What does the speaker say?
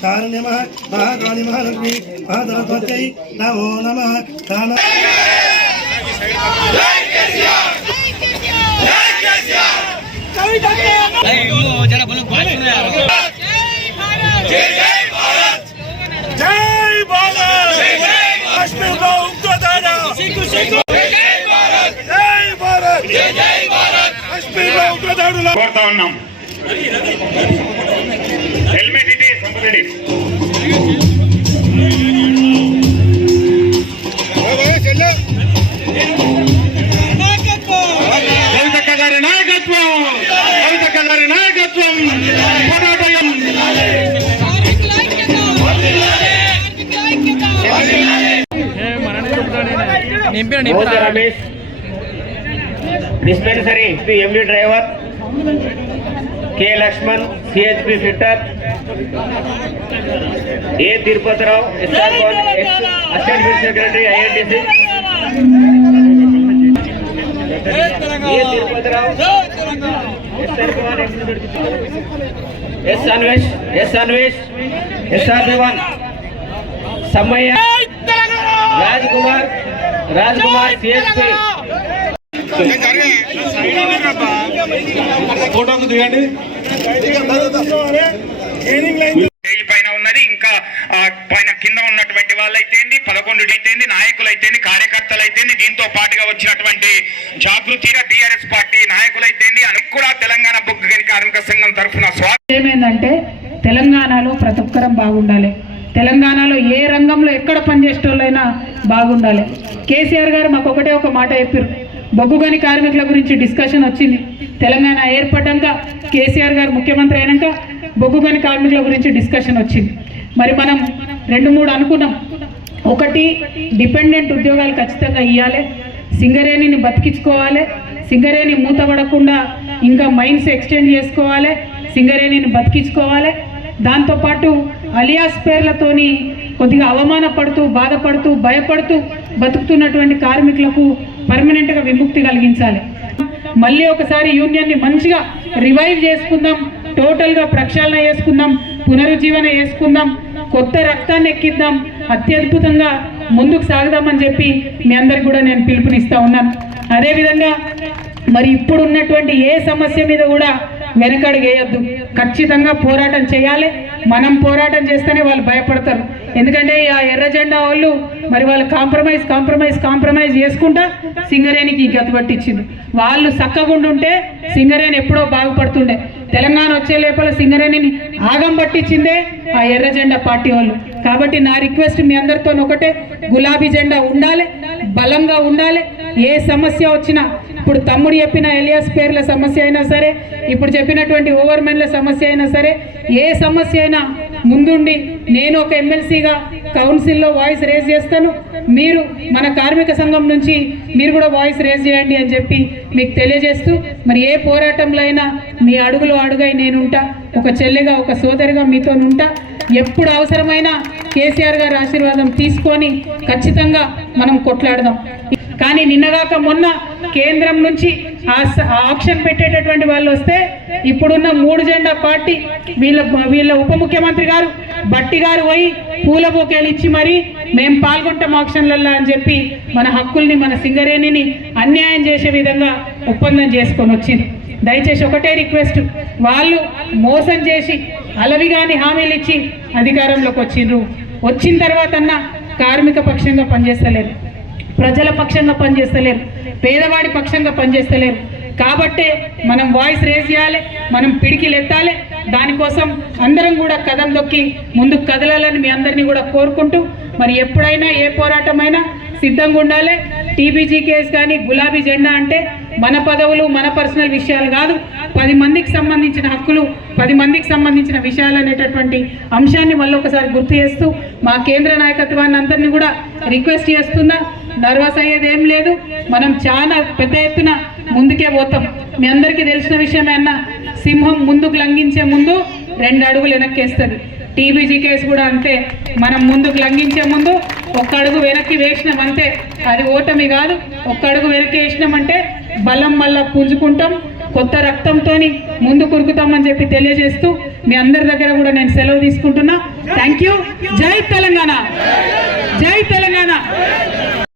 शारण्य महाकाली महालक्ष्मी महाधनपत्यै नमो नमः। जरा बोलो जय भारत कश्मीर का उग्रदाना जय भारत कश्मीर का उग्रदाना కోరుతా ఉన్నాం హెల్మెట్ ఇటే సంపదడి కవితక్క గారి నాయకత్వం పోరాటం Ramesh dispensary MD driver K Lakshman CHP fitter A Tirupatirao assistant field secretary INTUC A Tirupatirao S Anvesh SRB1 Sammaiah Raj Kumar CHP ఫోటోకు దిగండి పైన ఉన్నది ఇంకా పైన కింద ఉన్నటువంటి వాళ్ళైతే 11 అయితే నాయకులైతే కార్యకర్తలైతే దీంతో పాటుగా వచ్చినటువంటి జాగృతిగా DRS పార్టీ నాయకులైతే అని కూడా తెలంగాణ బొగ్గు గని కార్మిక సంఘం తరఫున ఏమైందంటే తెలంగాణలో ప్రతి ఒక్కరం బాగుండాలి, తెలంగాణలో ఏ రంగంలో ఎక్కడ పనిచేసేటోళ్ళైనా బాగుండాలి. కేసీఆర్ గారు మాకు ఒకటే ఒక మాట చెప్పారు, బొగ్గు గని కార్మికుల గురించి డిస్కషన్ వచ్చింది. తెలంగాణ ఏర్పడ్డాక కేసీఆర్ గారు ముఖ్యమంత్రి అయినాక బొగ్గు గని కార్మికుల గురించి డిస్కషన్ వచ్చింది. మరి మనం 2-3 అనుకున్నాం. ఒకటి, డిపెండెంట్ ఉద్యోగాలు ఖచ్చితంగా ఇవ్వాలి, సింగరేణిని బతికించుకోవాలి, సింగరేణి మూతపడకుండా ఇంకా మైన్స్ ఎక్స్టెండ్ చేసుకోవాలి, సింగరేణిని బతికించుకోవాలి. దాంతోపాటు అలియాస్ పేర్లతోని కొద్దిగా అవమానపడుతూ బాధపడుతూ భయపడుతూ బతుకుతున్నటువంటి కార్మికులకు పర్మనెంట్గా విముక్తి కలిగించాలి. మళ్ళీ ఒకసారి యూనియన్ని మంచిగా రివైవ్ చేసుకుందాం, టోటల్గా ప్రక్షాళన చేసుకుందాం, పునరుజ్జీవన చేసుకుందాం, కొత్త రక్తాన్ని ఎక్కిద్దాం, అత్యద్భుతంగా ముందుకు సాగుదామని చెప్పి మీ అందరికి కూడా నేను పిలుపునిస్తూ ఉన్నాను. అదేవిధంగా మరి ఇప్పుడు ఉన్నటువంటి ఏ సమస్య మీద కూడా వెనకడుగు వేయొద్దు, ఖచ్చితంగా పోరాటం చేయాలి. మనం పోరాటం చేస్తేనే వాళ్ళు భయపడతారు. ఎందుకంటే ఆ ఎర్ర జెండా వాళ్ళు మరి వాళ్ళు కాంప్రమైజ్ చేసుకుంటా సింగరేణికి గతి పట్టించింది. వాళ్ళు చక్కగుండుంటే సింగరేణి ఎప్పుడో బాగుపడుతుండే. తెలంగాణ వచ్చే లోపల సింగరేణిని ఆగం పట్టించిందే ఆ ఎర్ర జెండా పార్టీ వాళ్ళు. కాబట్టి నా రిక్వెస్ట్ మీ అందరితో ఒకటే, గులాబీ జెండా ఉండాలి, బలంగా ఉండాలి. ఏ సమస్య వచ్చినా, ఇప్పుడు తమ్ముడు చెప్పిన ఎలియాస్ పేర్ల సమస్య అయినా సరే, ఇప్పుడు చెప్పినటువంటి ఓవర్మెన్ల సమస్య అయినా సరే, ఏ సమస్య అయినా ముందుండి నేను ఒక ఎమ్మెల్సీగా కౌన్సిల్లో వాయిస్ రేజ్ చేస్తాను. మీరు మన కార్మిక సంఘం నుంచి మీరు కూడా వాయిస్ రేజ్ చేయండి అని చెప్పి మీకు తెలియజేస్తూ, మరి ఏ పోరాటంలో అయినా మీ అడుగులో అడుగై నేనుంటా, ఒక చెల్లిగా ఒక సోదరిగా మీతో ఉంటా. ఎప్పుడు అవసరమైనా కేసీఆర్ గారి ఆశీర్వాదం తీసుకొని ఖచ్చితంగా మనం కొట్లాడదాం. కానీ నిన్నగాక మొన్న కేంద్రం నుంచి ఆక్షన్ పెట్టేటటువంటి వాళ్ళు వస్తే ఇప్పుడున్న 3 జెండా పార్టీ వీళ్ళ ఉప ముఖ్యమంత్రి గారు బట్టి గారు పోయి పూల బొకేలు ఇచ్చి మరి మేము పాల్గొంటాం ఆక్షన్లలో అని చెప్పి మన హక్కుల్ని, మన సింగరేణిని అన్యాయం చేసే విధంగా ఒప్పందం చేసుకొని వచ్చింది. దయచేసి ఒకటే రిక్వెస్ట్, వాళ్ళు మోసం చేసి అలవిగాని హామీలు ఇచ్చి అధికారంలోకి వచ్చిన తర్వాత కార్మిక పక్షంగా పనిచేస్తలేరు, ప్రజల పక్షంగా పనిచేస్తలేరు, పేదవాడి పక్షంగా పనిచేస్తలేరు. కాబట్టే మనం వాయిస్ రేజ్ చేయాలి, మనం పిడికిలు ఎత్తాలి. దానికోసం అందరం కూడా కదం దొక్కి ముందుకు కదలాలని మీ అందరినీ కూడా కోరుకుంటూ, మరి ఎప్పుడైనా ఏ పోరాటమైనా సిద్ధంగా ఉండాలి. టీబీజీ కేసు కానీ గులాబీ జెండా అంటే మన పదవులు, మన పర్సనల్ విషయాలు కాదు, 10 మందికి సంబంధించిన హక్కులు, 10 మందికి సంబంధించిన విషయాలు అనేటటువంటి అంశాన్ని మళ్ళీ ఒకసారి గుర్తు చేస్తూ మా కేంద్ర నాయకత్వాన్ని అందరినీ కూడా రిక్వెస్ట్ చేస్తున్నా, నర్వస్ అయ్యేది ఏం లేదు. మనం చాలా పెద్ద ఎత్తున ముందుకే పోతాం. మీ అందరికీ తెలిసిన విషయమే అన్న, సింహం ముందుకు లంఘించే ముందు 2 అడుగులు వెనక్కేస్తుంది. టీబీజీ కేసు కూడా అంతే, మనం ముందుకు లంఘించే ముందు 1 అడుగు వెనక్కి వేసినామంటే అది ఓటమి కాదు. 1 అడుగు వెనక్కి వేసినామంటే బలం మళ్ళా పుంజుకుంటాం, కొత్త రక్తంతో ముందు కురుకుతామని చెప్పి తెలియజేస్తూ మీ అందరి దగ్గర కూడా నేను సెలవు తీసుకుంటున్నా. Thank you. జై తెలంగాణ, జై తెలంగాణ.